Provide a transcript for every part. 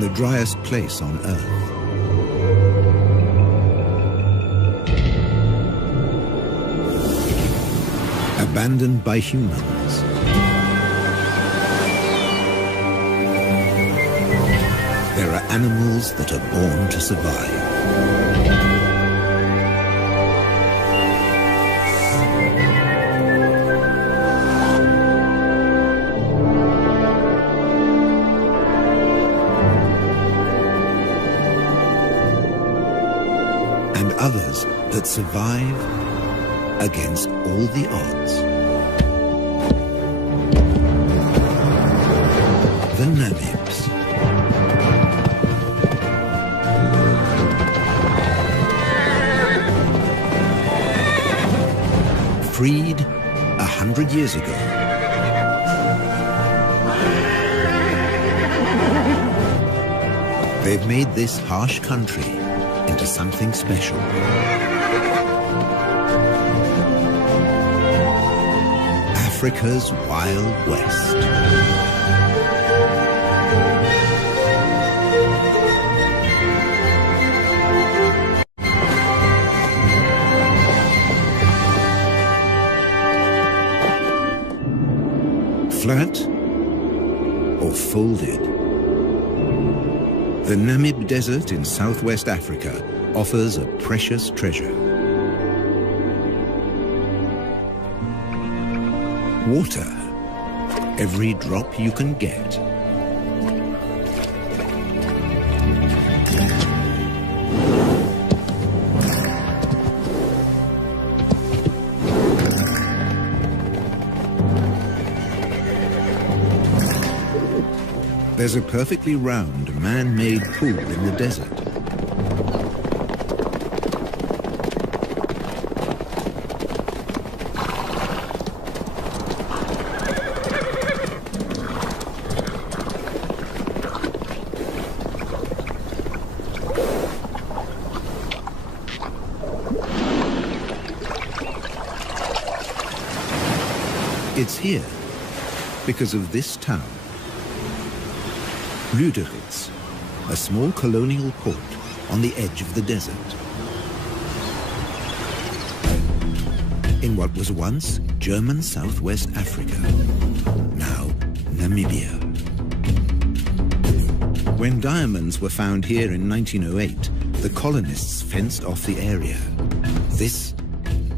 in the driest place on Earth. Abandoned by humans. There are animals that are born to survive. And others that survive against all the odds. The Namibs. Freed 100 years ago. They've made this harsh country into something special. Africa's Wild West. Flat or folded? The Namib Desert in southwest Africa offers a precious treasure. Water, every drop you can get. There's a perfectly round, man-made pool in the desert. It's here because of this town. Lüderitz, a small colonial port on the edge of the desert. In what was once German Southwest Africa, now Namibia. When diamonds were found here in 1908, the colonists fenced off the area. This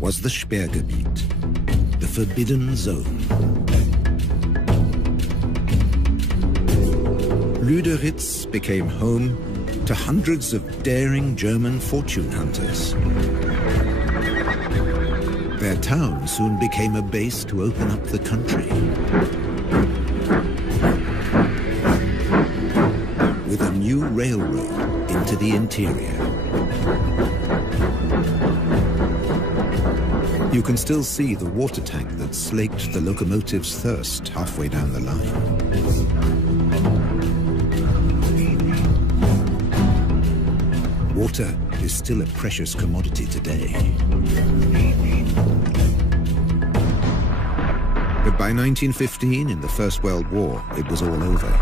was the Sperrgebiet, the forbidden zone. Lüderitz became home to hundreds of daring German fortune hunters. Their town soon became a base to open up the country. With a new railroad into the interior. You can still see the water tank that slaked the locomotive's thirst halfway down the line. Water is still a precious commodity today. But by 1915, in the First World War, it was all over.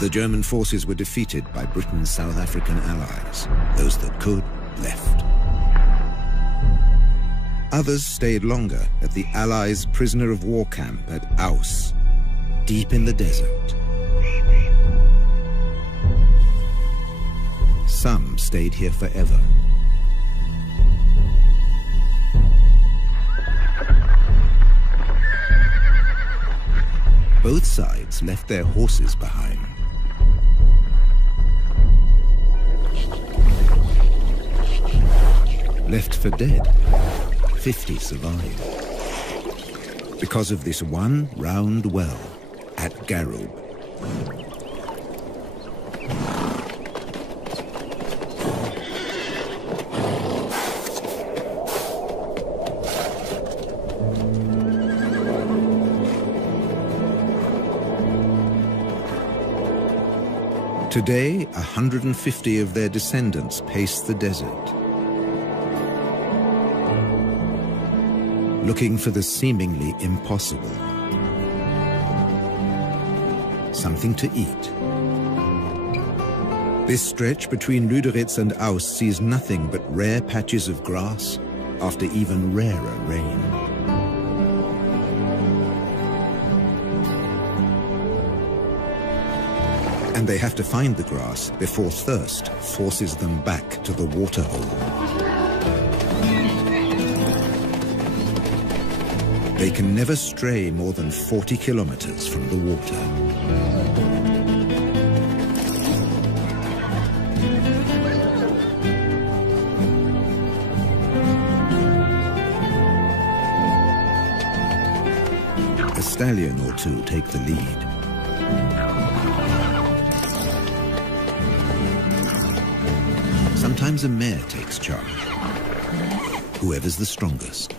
The German forces were defeated by Britain's South African allies. Those that could, left. Others stayed longer at the Allies' prisoner of war camp at Aus, deep in the desert. Some stayed here forever. Both sides left their horses behind. Left for dead, 50 survived. Because of this one round well at Garub. Today, 150 of their descendants pace the desert, looking for the seemingly impossible. Something to eat. This stretch between Lüderitz and Aus sees nothing but rare patches of grass after even rarer rain. And they have to find the grass before thirst forces them back to the waterhole. They can never stray more than 40 kilometers from the water. A stallion or two take the lead. Sometimes a mare takes charge, whoever's the strongest.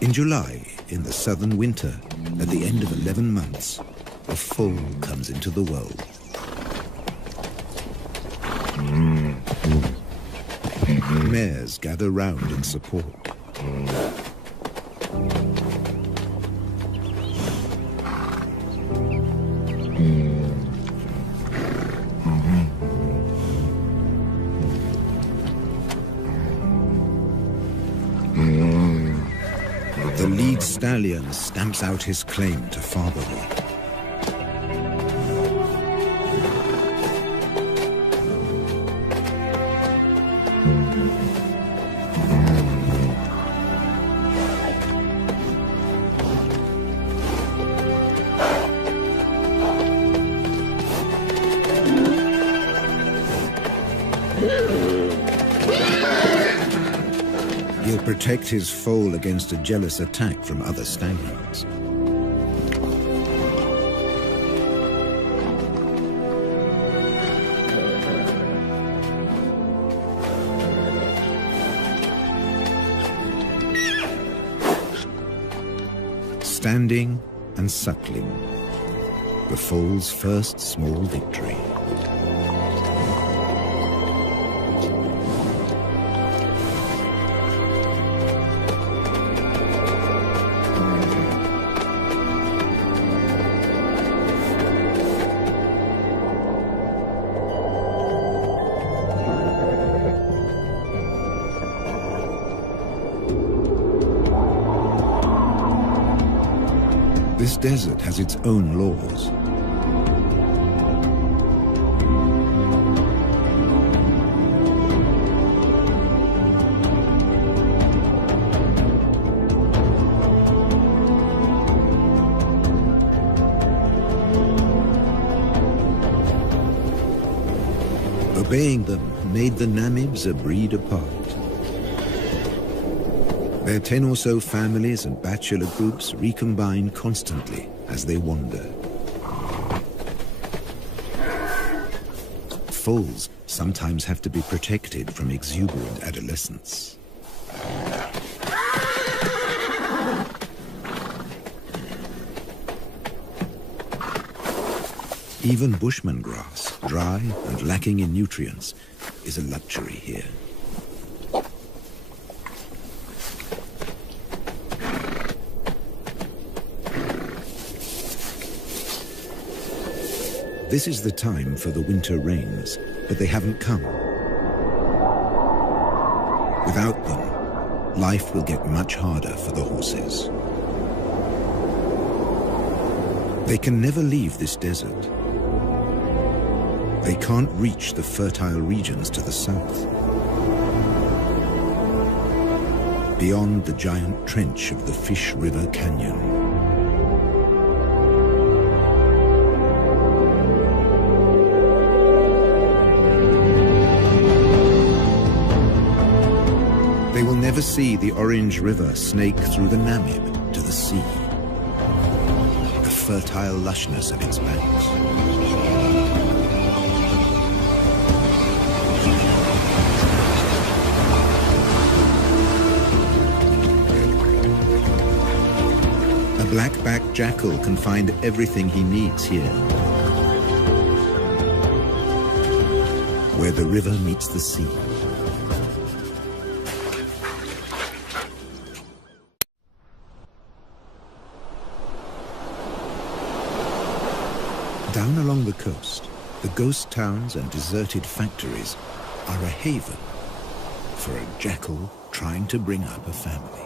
In July, in the southern winter, at the end of 11 months, a foal comes into the world. Mares gather round in support. The lead stallion stamps out his claim to fatherhood. He'll protect his foal against a jealous attack from other stallions. Standing and suckling, the foal's first small victory. This desert has its own laws. Obeying them made the Namibs a breed apart. Their 10 or so families and bachelor groups recombine constantly as they wander. Foals sometimes have to be protected from exuberant adolescents. Even bushman grass, dry and lacking in nutrients, is a luxury here. This is the time for the winter rains, but they haven't come. Without them, life will get much harder for the horses. They can never leave this desert. They can't reach the fertile regions to the south. Beyond the giant trench of the Fish River Canyon. They will never see the Orange River snake through the Namib to the sea. The fertile lushness of its banks. A black-backed jackal can find everything he needs here, where the river meets the sea. along the coast, the ghost towns and deserted factories are a haven for a jackal trying to bring up a family.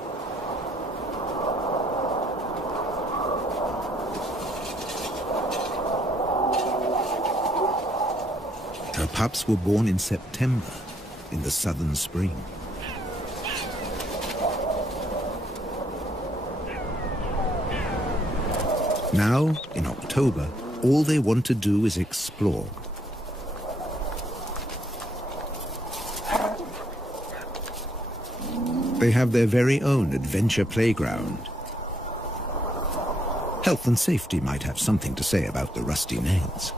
Her pups were born in September, in the southern spring. Now, in October, all they want to do is explore. They have their very own adventure playground. Health and safety might have something to say about the rusty nails.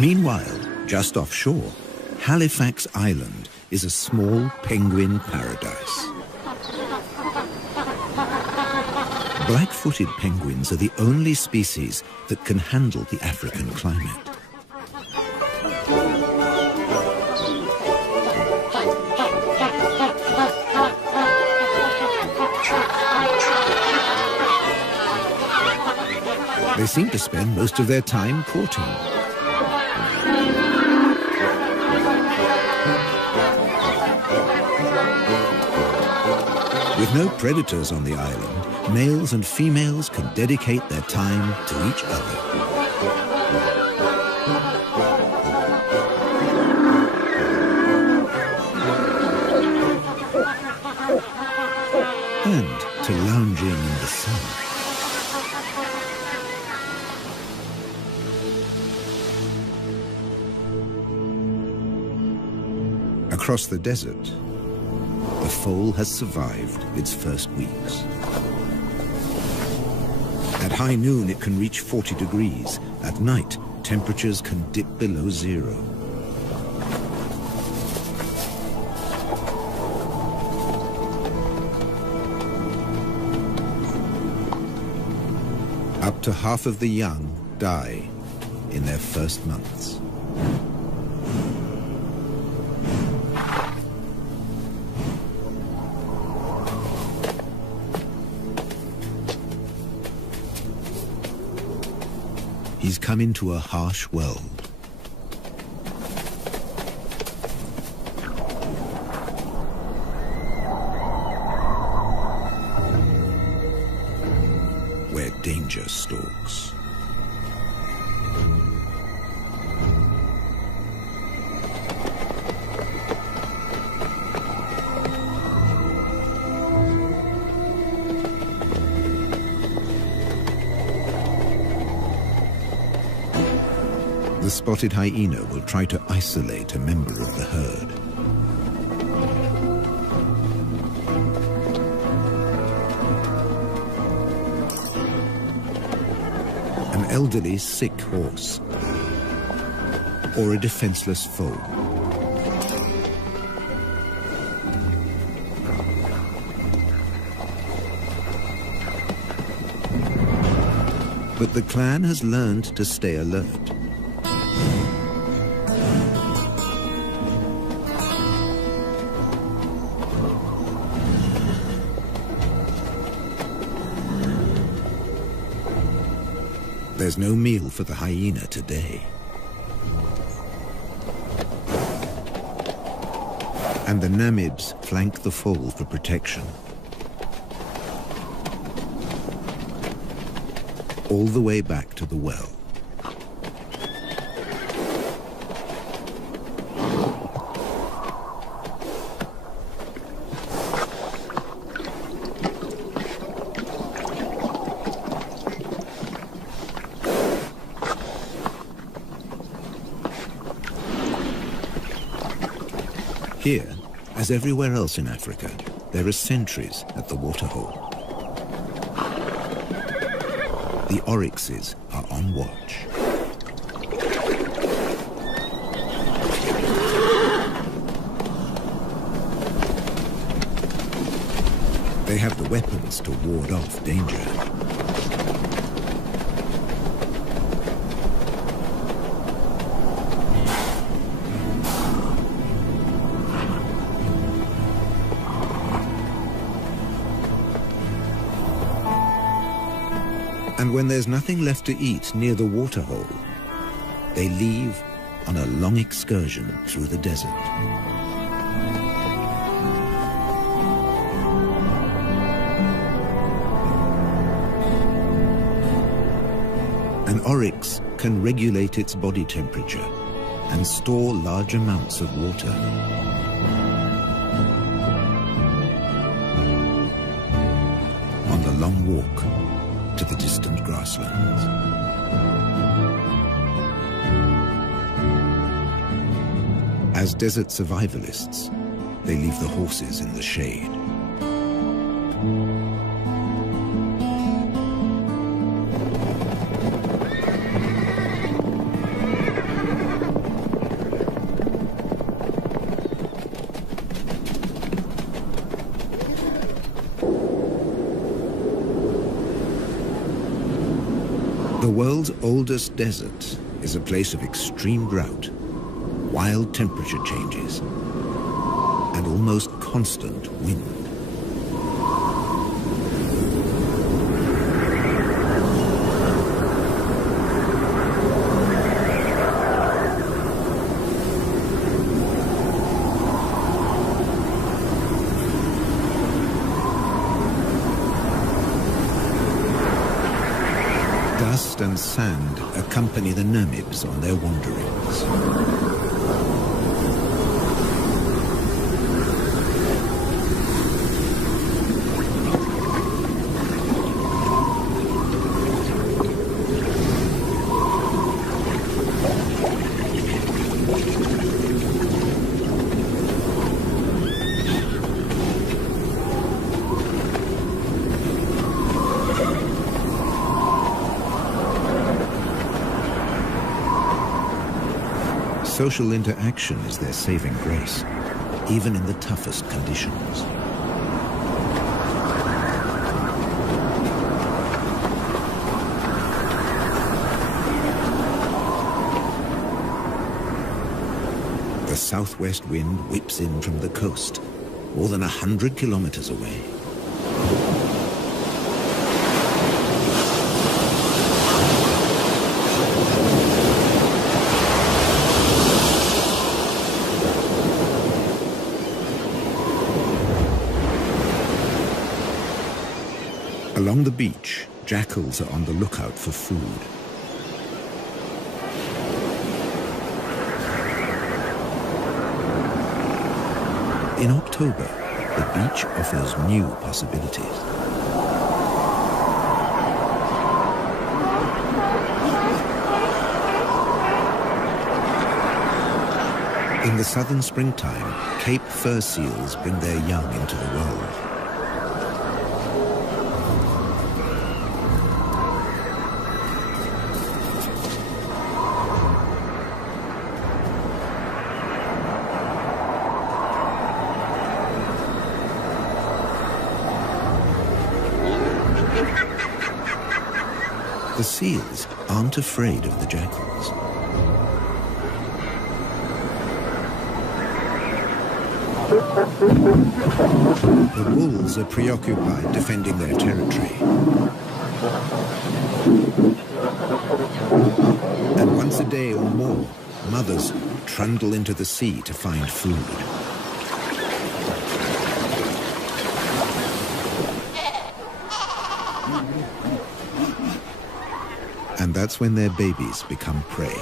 Meanwhile, just offshore, Halifax Island is a small penguin paradise. Black-footed penguins are the only species that can handle the African climate. They seem to spend most of their time courting. With no predators on the island, males and females can dedicate their time to each other. And to lounging in the sun. Across the desert, the foal has survived its first weeks. At high noon, it can reach 40 degrees. At night, temperatures can dip below zero. Up to half of the young die in their first months. He's come into a harsh world. Where danger stalks. The spotted hyena will try to isolate a member of the herd. An elderly, sick horse, or a defenseless foal. But the clan has learned to stay alert. There's no meal for the hyena today. And the Namids flank the foal for protection. All the way back to the well. Here, as everywhere else in Africa, there are sentries at the waterhole. The oryxes are on watch. They have the weapons to ward off danger. And when there's nothing left to eat near the waterhole, they leave on a long excursion through the desert. An oryx can regulate its body temperature and store large amounts of water. On the long walk to the distant grasslands. As desert survivalists, they leave the horses in the shade. The world's oldest desert is a place of extreme drought, wild temperature changes, and almost constant wind. Dust and sand accompany the Namibs on their wanderings. Social interaction is their saving grace, even in the toughest conditions. The southwest wind whips in from the coast, more than 100 kilometers away. Along the beach, jackals are on the lookout for food. In October, the beach offers new possibilities. In the southern springtime, Cape fur seals bring their young into the world. The seals aren't afraid of the jackals. The wolves are preoccupied defending their territory. And once a day or more, mothers trundle into the sea to find food. And that's when their babies become prey.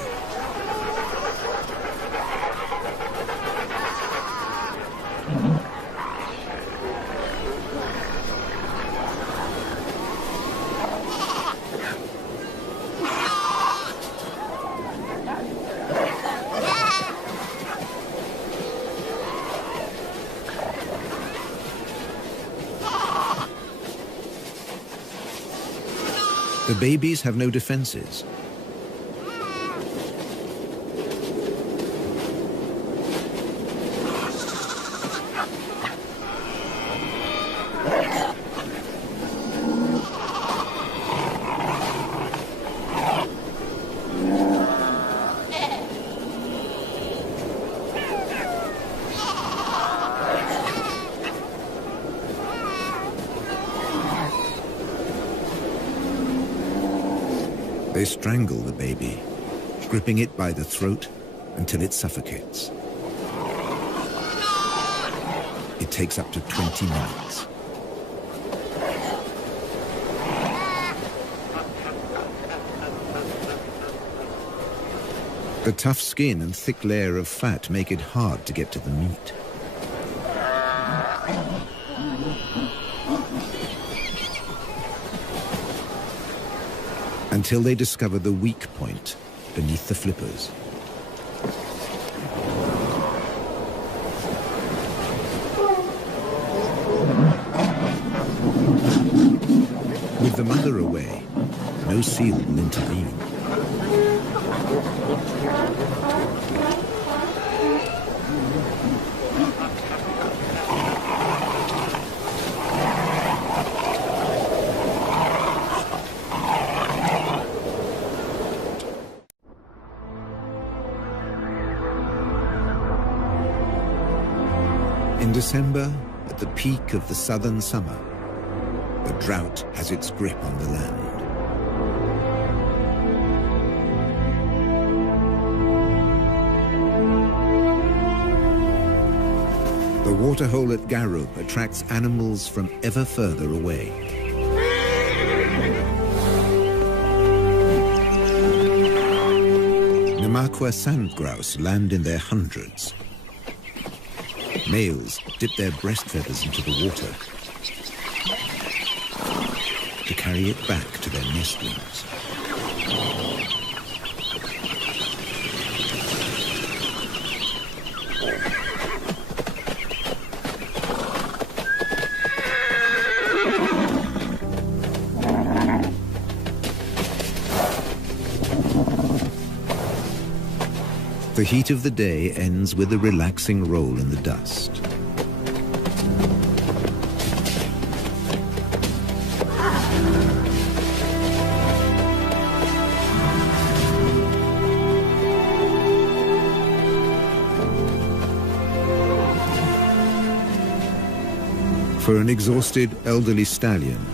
The babies have no defenses. They strangle the baby, gripping it by the throat until it suffocates. It takes up to 20 minutes. The tough skin and thick layer of fat make it hard to get to the meat. Until they discover the weak point beneath the flippers. With the mother away, no seal will intervene. In December, at the peak of the southern summer, the drought has its grip on the land. The waterhole at Garub attracts animals from ever further away. Namaqua sand grouse land in their hundreds. Males dip their breast feathers into the water to carry it back to their nestlings. The heat of the day ends with a relaxing roll in the dust. For an exhausted elderly stallion,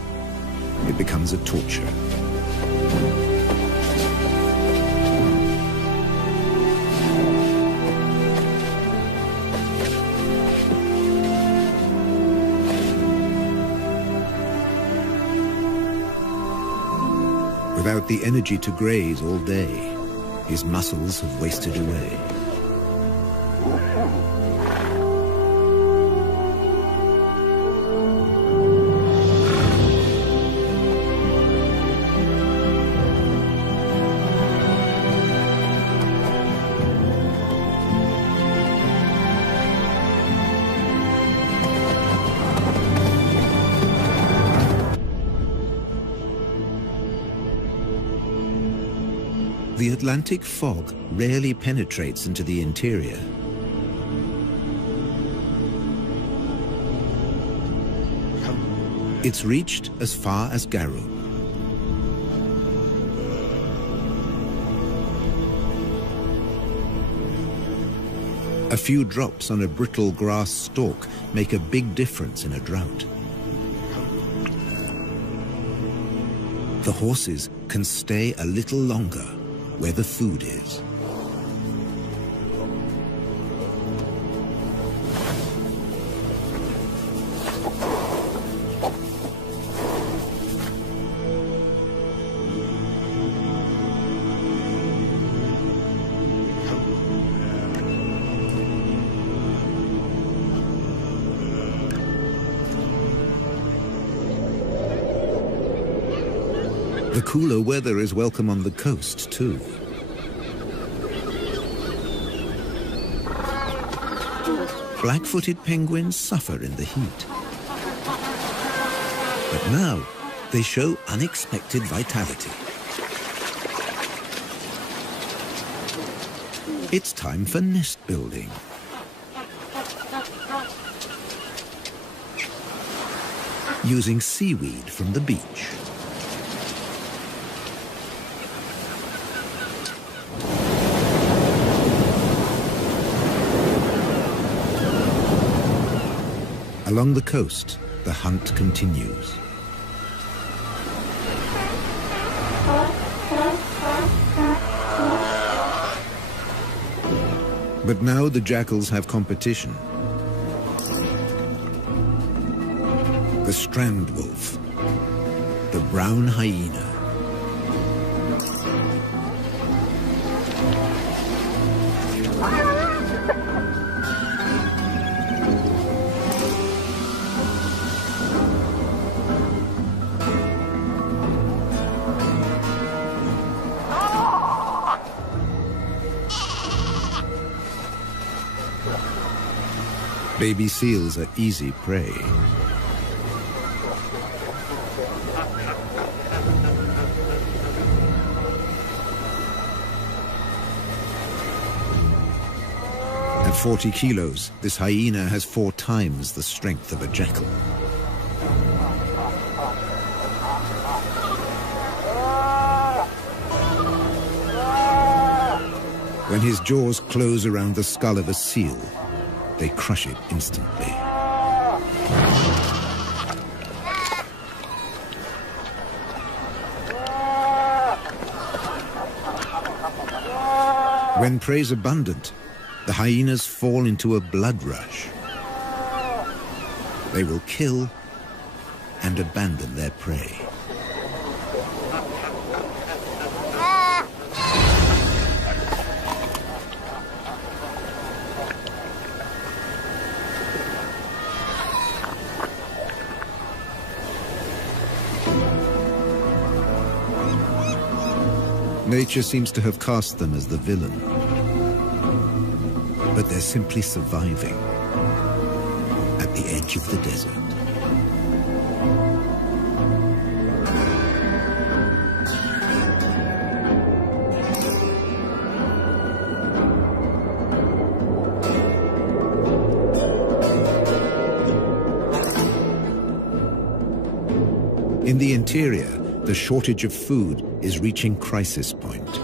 it becomes a torture. Without the energy to graze all day, his muscles have wasted away. The Atlantic fog rarely penetrates into the interior. It's reached as far as Garub. A few drops on a brittle grass stalk make a big difference in a drought. The horses can stay a little longer where the food is. The cooler weather is welcome on the coast, too. Black-footed penguins suffer in the heat. But now, they show unexpected vitality. It's time for nest building. Using seaweed from the beach. Along the coast, the hunt continues. But now the jackals have competition. The strand wolf, the brown hyena. Baby seals are easy prey. At 40 kilos, this hyena has 4 times the strength of a jackal. When his jaws close around the skull of a seal, they crush it instantly. When prey's abundant, the hyenas fall into a blood rush. They will kill and abandon their prey. Nature seems to have cast them as the villain, but they're simply surviving at the edge of the desert. In the interior, the shortage of food is reaching crisis point.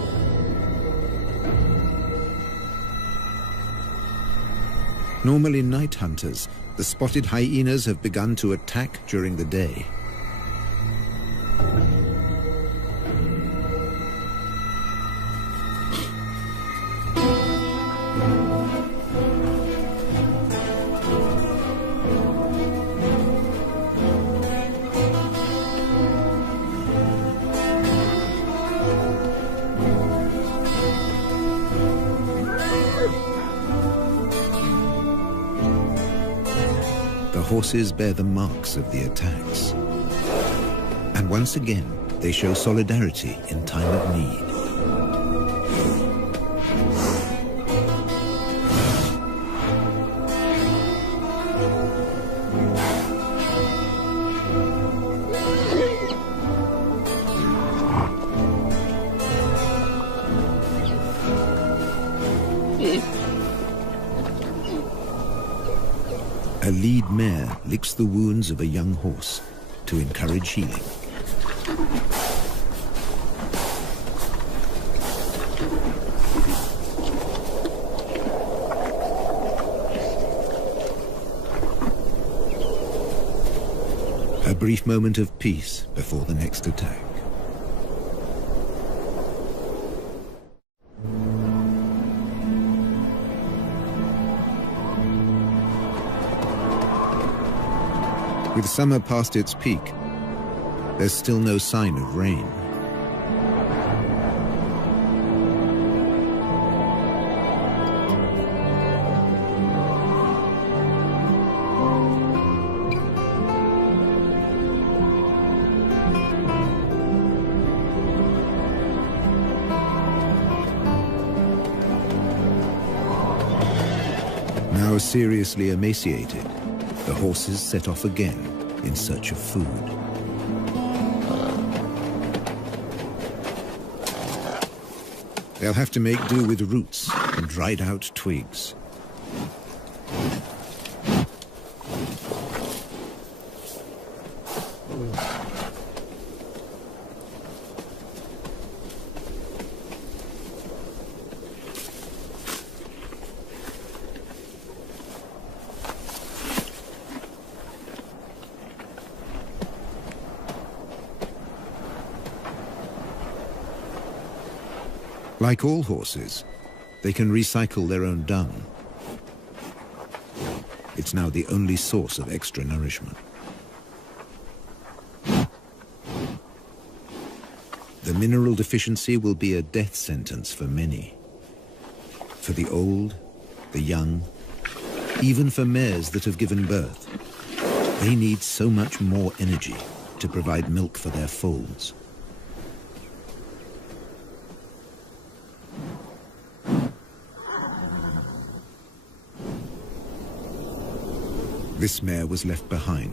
Normally night hunters, the spotted hyenas have begun to attack during the day. Horses bear the marks of the attacks. And once again, they show solidarity in time of need. A lead mare licks the wounds of a young horse to encourage healing. A brief moment of peace before the next attack. With summer past its peak, there's still no sign of rain. Now seriously emaciated, the horses set off again in search of food. They'll have to make do with roots and dried out twigs. Like all horses, They can recycle their own dung. It's now the only source of extra nourishment. The mineral deficiency will be a death sentence for many. For the old, the young, even for mares that have given birth, they need so much more energy to provide milk for their foals. This mare was left behind.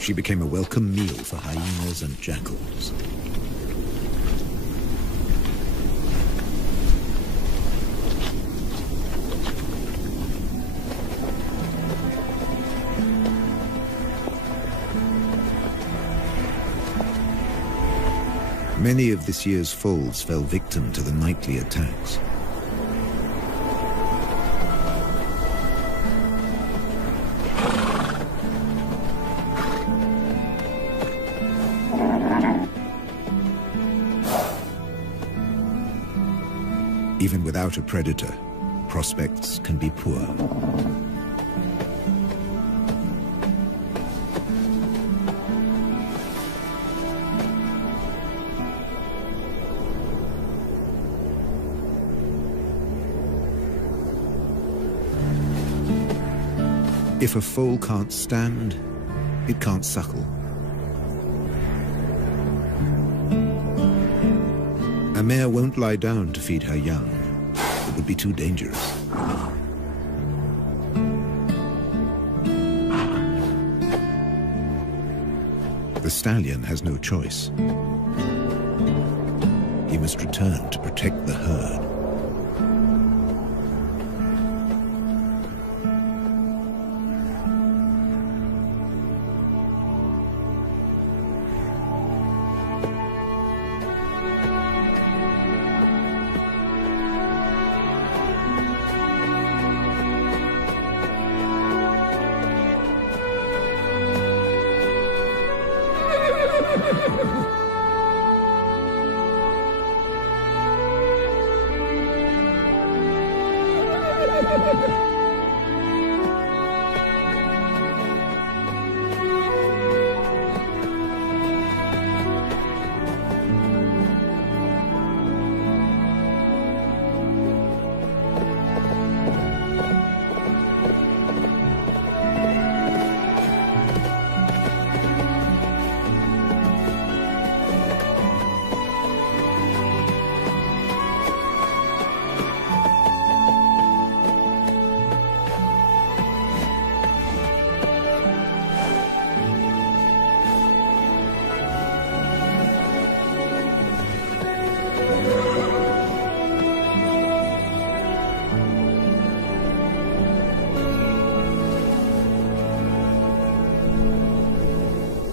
She became a welcome meal for hyenas and jackals. Many of this year's foals fell victim to the nightly attacks. Even without a predator, prospects can be poor. If a foal can't stand, it can't suckle. A mare won't lie down to feed her young. It would be too dangerous. The stallion has no choice. He must return to protect the herd.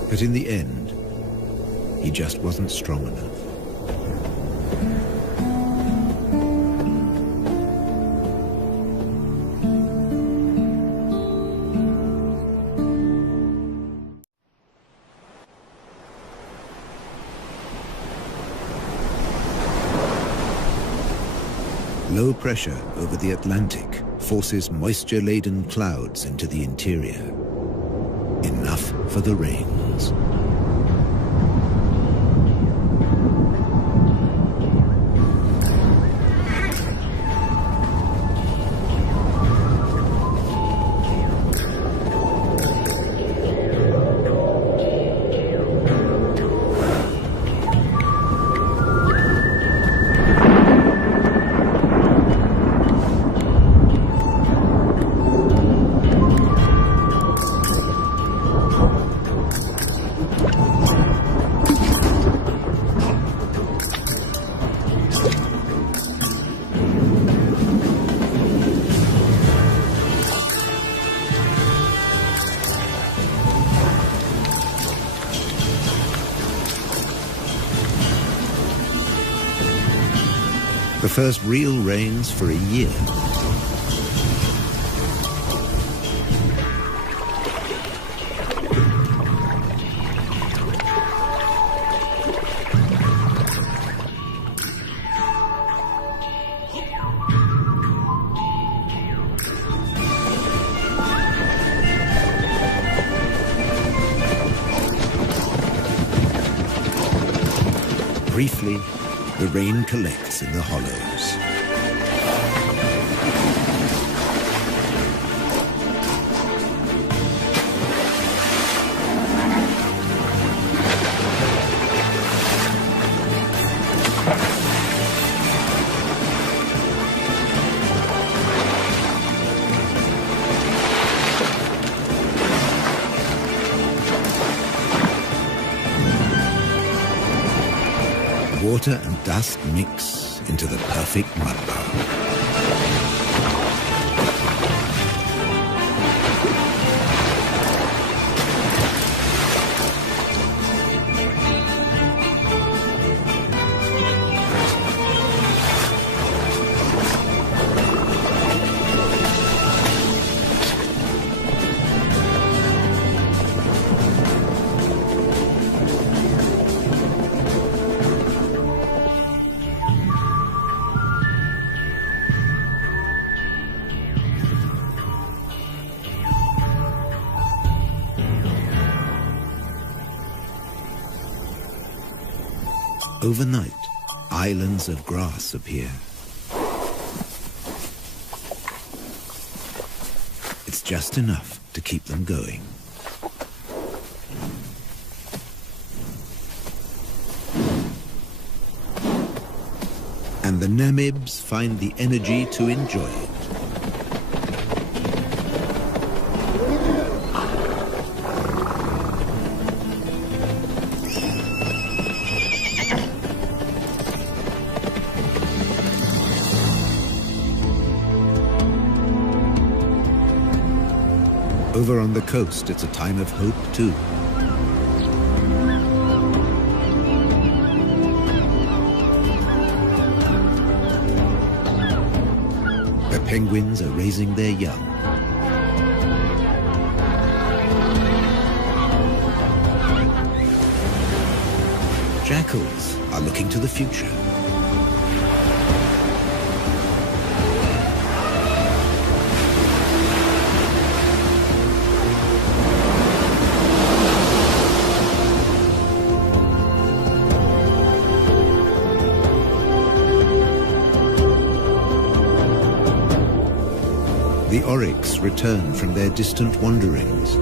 But in the end, he just wasn't strong enough. Low pressure over the Atlantic forces moisture-laden clouds into the interior. Enough for the rains. The first real rains for a year. Briefly, the rain collects in the hollows. Water and dust mix into the perfect mudbowl. Overnight, islands of grass appear. It's just enough to keep them going. And the Namibs find the energy to enjoy it. Over on the coast, it's a time of hope, too. The penguins are raising their young. Jackals are looking to the future. The oryx return from their distant wanderings.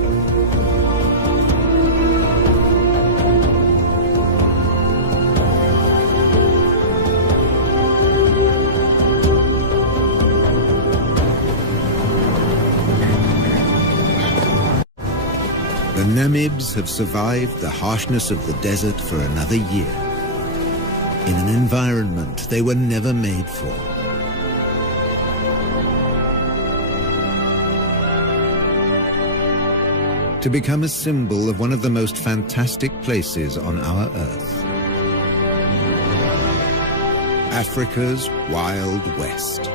The Namibs have survived the harshness of the desert for another year, in an environment they were never made for. To become a symbol of one of the most fantastic places on our Earth. Africa's Wild West.